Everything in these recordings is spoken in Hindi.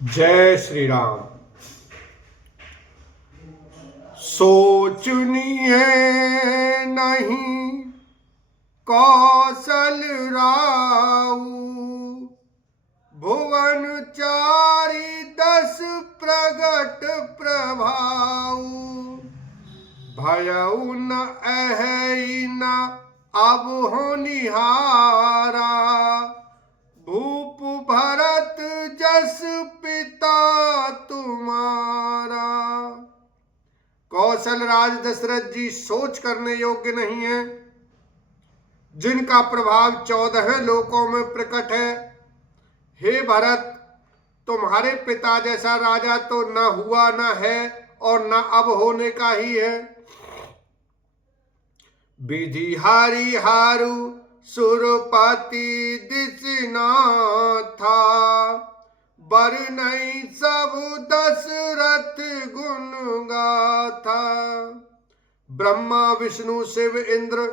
जय श्री राम। सोचनीय नहीं कौशल राऊ, भुवन चारी 10 प्रगट प्रभाऊ। भयउ न अहै न अब होनिहारा, भूप भरत जस पिता तुम्हारा। कौशल राज दशरथ जी सोच करने योग्य नहीं है, जिनका प्रभाव 14 लोकों में प्रकट है। हे भरत, तुम्हारे पिता जैसा राजा तो न हुआ न है और न अब होने का ही है। विधि हारी हारू सुरपति दिसना था, बर नहीं सब दशरथ गुण गाथा। ब्रह्मा विष्णु शिव इंद्र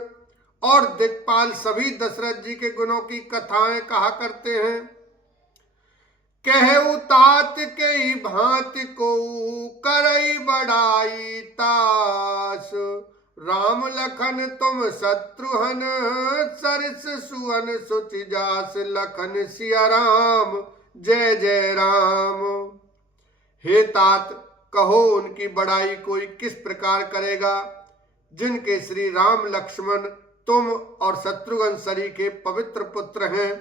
और दिक्पाल सभी दशरथ जी के गुणों की कथाएं कहा करते हैं। कहु तात के भांत को करई बढ़ाई तास, राम लखन तुम शत्रुहन सरस सुवन सुचि जास। लखन सिया राम जय जय राम। हे तात, कहो उनकी बड़ाई कोई किस प्रकार करेगा, जिनके श्री राम लक्ष्मण तुम और शत्रुघ्न सरी के पवित्र पुत्र हैं।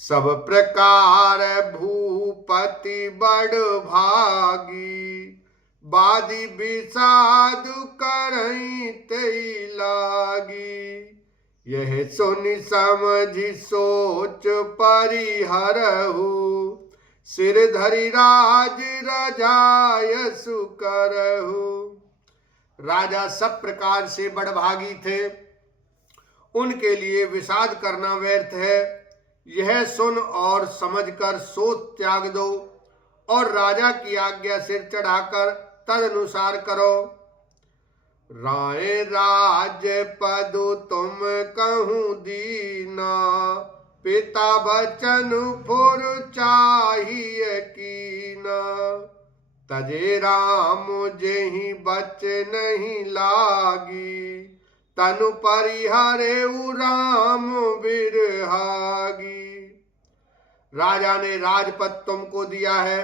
सब प्रकार भूपति बड़ भागी, बादी विषाद करई तई लागी। यह सुनि समझि सोच परिहरहु, सिर धरि राज रजायसु करहु। राजा सब प्रकार से बड़भागी थे, उनके लिए विषाद करना व्यर्थ है। यह सुन और समझकर सोच त्याग दो और राजा की आज्ञा सिर चढ़ाकर तदनुसार करो। राय राज पदु तुम कहूँ दीना, पिता बचन फुर चाहिए कीना। तजे राम जेहि बच नहीं लागी, तनु परिहरे राम बिरहागी। राजा ने राजपद तुमको दिया है,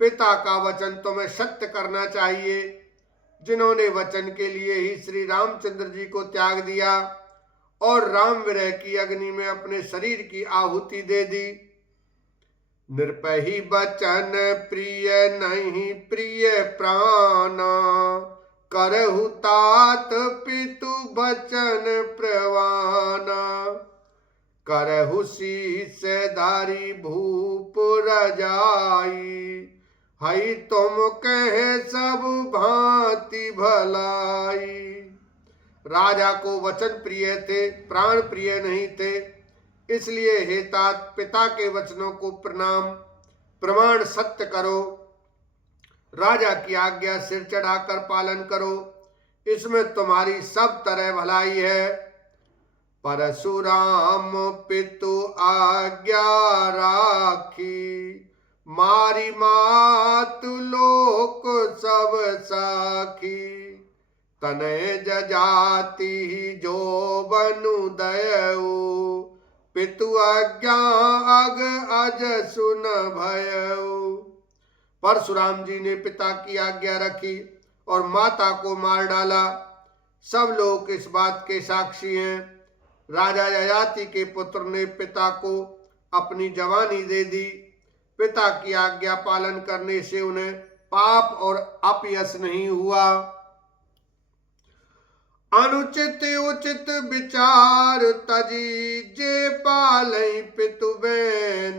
पिता का वचन तुम्हें सत्य करना चाहिए। जिन्होंने वचन के लिए ही श्री रामचंद्र जी को त्याग दिया और राम विरह की अग्नि में अपने शरीर की आहुति दे दी। निर्पही बचन प्रिय नहीं प्रिय प्राणा, करहु तात पितु बचन प्रवाना। करहु शीस धारी भूप रजाई, हई तुम कहे सब भांति भलाई। राजा को वचन प्रिय थे, प्राण प्रिय नहीं थे। इसलिए हे तात, पिता के वचनों को प्रमाण सत्य करो। राजा की आज्ञा सिर चढ़ाकर पालन करो, इसमें तुम्हारी सब तरह भलाई है। परशुराम पितु आज्ञा राखी, मारी मात लोक सब साखी। तनय जजाति जो बनु दयऊ, पितु आज्ञा अग अज सुन भयऊ। परशुराम जी ने पिता की आज्ञा रखी और माता को मार डाला। सब लोग इस बात के साक्षी हैं। राजा ययाति के पुत्र ने पिता को अपनी जवानी दे दी। पिता की आज्ञा पालन करने से उन्हें पाप और अपयश नहीं हुआ। अनुचित उचित विचार तजी, जे पालई पितु बैन।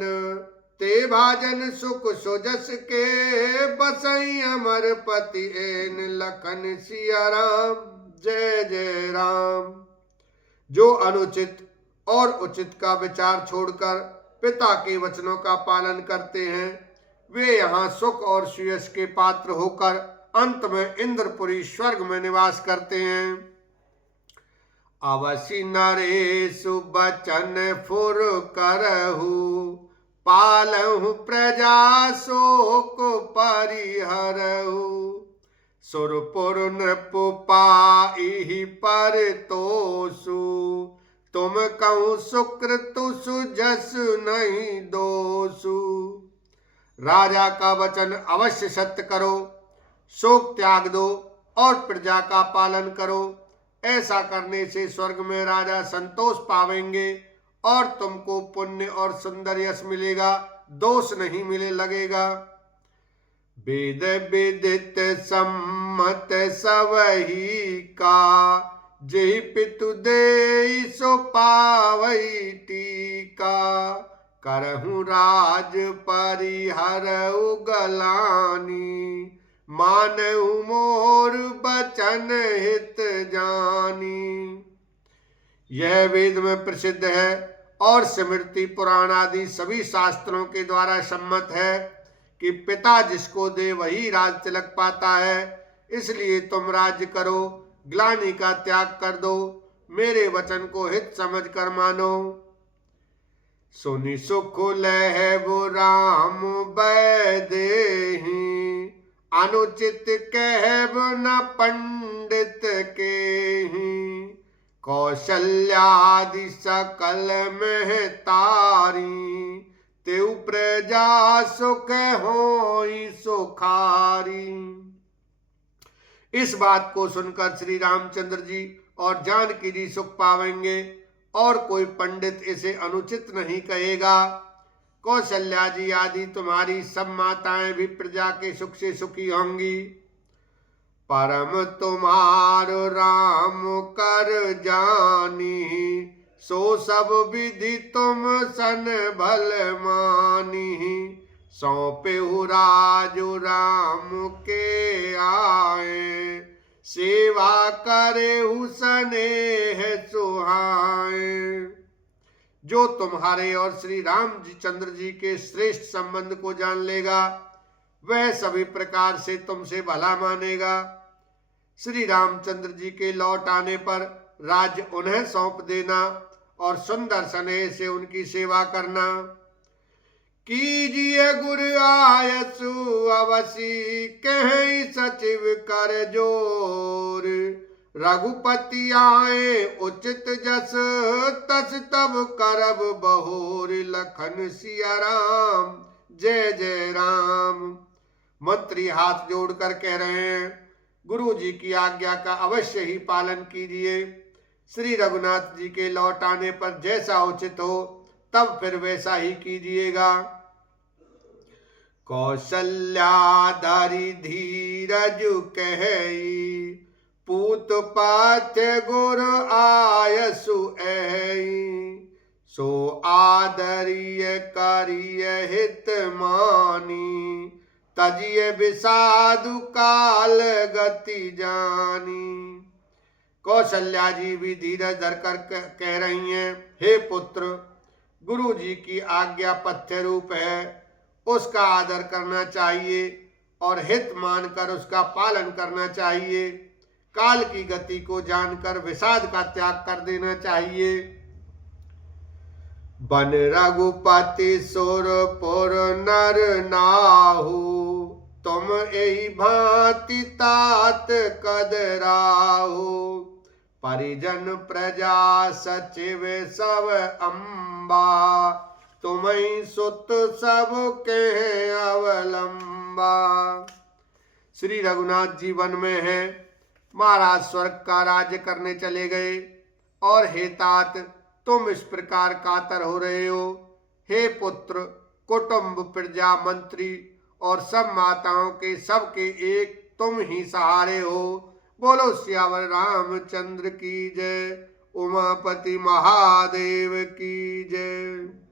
ते भाजन सुख सुजस के, बसई अमर पति एन। लखन सिया राम जय जय राम। जो अनुचित और उचित का विचार छोड़कर पिता के वचनों का पालन करते हैं, वे यहाँ सुख और सुयश के पात्र होकर अंत में इंद्रपुरी स्वर्ग में निवास करते हैं। अवसि नरेशु बचन फुर करहु, पालहु प्रजा शोक परिहरहु। सुरपुर नृप पाई पर तोसु, तुम कहूँ सुकृतु सुजस नहीं दोषु। राजा का वचन अवश्य सत्य करो, शोक त्याग दो और प्रजा का पालन करो। ऐसा करने से स्वर्ग में राजा संतोष पावेंगे और तुमको पुण्य और सुंदर यश मिलेगा, दोष नहीं मिले लगेगा। वेद विदित सम्मत सबही का, जेहि पितु देई सो पावई टीका। करहु राज परिहरहु गलानी, मानहु मोर बचन हित जानी। यह वेद में प्रसिद्ध है और स्मृति पुराण आदि सभी शास्त्रों के द्वारा सम्मत है कि पिता जिसको दे वही राज तिलक पाता है। इसलिए तुम राज्य करो, ग्लानि का त्याग कर दो, मेरे वचन को हित समझ कर मानो। सुनि सुख लहबु राम बैदेहि, अनुचित कहब न पंडित केहि। कौशल्यादि सकल महतारी, तेउ प्रजा सुख होई सुखारी। इस बात को सुनकर श्री रामचंद्र जी और जानकी जी सुख पावेंगे और कोई पंडित इसे अनुचित नहीं कहेगा। कौशल्या जी आदि तुम्हारी सब माताएं भी प्रजा के सुख से सुखी होंगी। परम तुम्हारो राम कर जानी, सो सब विधि तुम सन भल मानी। सौंपेहु राजु राम के आए, सेवा करेहु स्नेह सुहाए। जो तुम्हारे और श्री रामचंद्र जी के श्रेष्ठ संबंध को जान लेगा, वह सभी प्रकार से तुमसे भला मानेगा। श्री रामचंद्र जी के लौट आने पर राज्य उन्हें सौंप देना और सुंदर स्नेह से उनकी सेवा करना। कीजिए गुर आयसु अवसी, कहीं सचिव कर जोर। रघुपति आए उचित जस, तस तब करब बहोर। लखन सिया राम जय जय राम। मंत्री हाथ जोड़कर कह रहे हैं, गुरु जी की आज्ञा का अवश्य ही पालन कीजिए। श्री रघुनाथ जी के लौट आने पर जैसा उचित हो तब फिर वैसा ही कीजिएगा। कौशल्या धरि धीरज कही, पूत पाथ्य गुर आयसु ऐ। सो आदरिय करिय हित मानी, तजिय विषादु काल गति जानी। कौशल्या जी भी धीरज धरकर कह रही हैं, हे पुत्र, गुरु जी की आज्ञा पथ्य रूप है, उसका आदर करना चाहिए और हित मानकर उसका पालन करना चाहिए। काल की गति को जानकर विषाद का त्याग कर देना चाहिए। बन रघुपति सुरपुर नर नाहु, तुम एहि भांति तात कदराहु। परिजन प्रजा सचिव सब अम्बा, तुम्हें सुत सब के अवलंबा। श्री रघुनाथ जी वन में है, महाराज स्वर्ग का राज्य करने चले गए और हे तात, तुम इस प्रकार कातर हो रहे हो। हे पुत्र, कुटुंब प्रजा मंत्री और सब माताओं के सबके एक तुम ही सहारे हो। बोलो सियावर रामचंद्र की जय, उमापति महादेव की जय।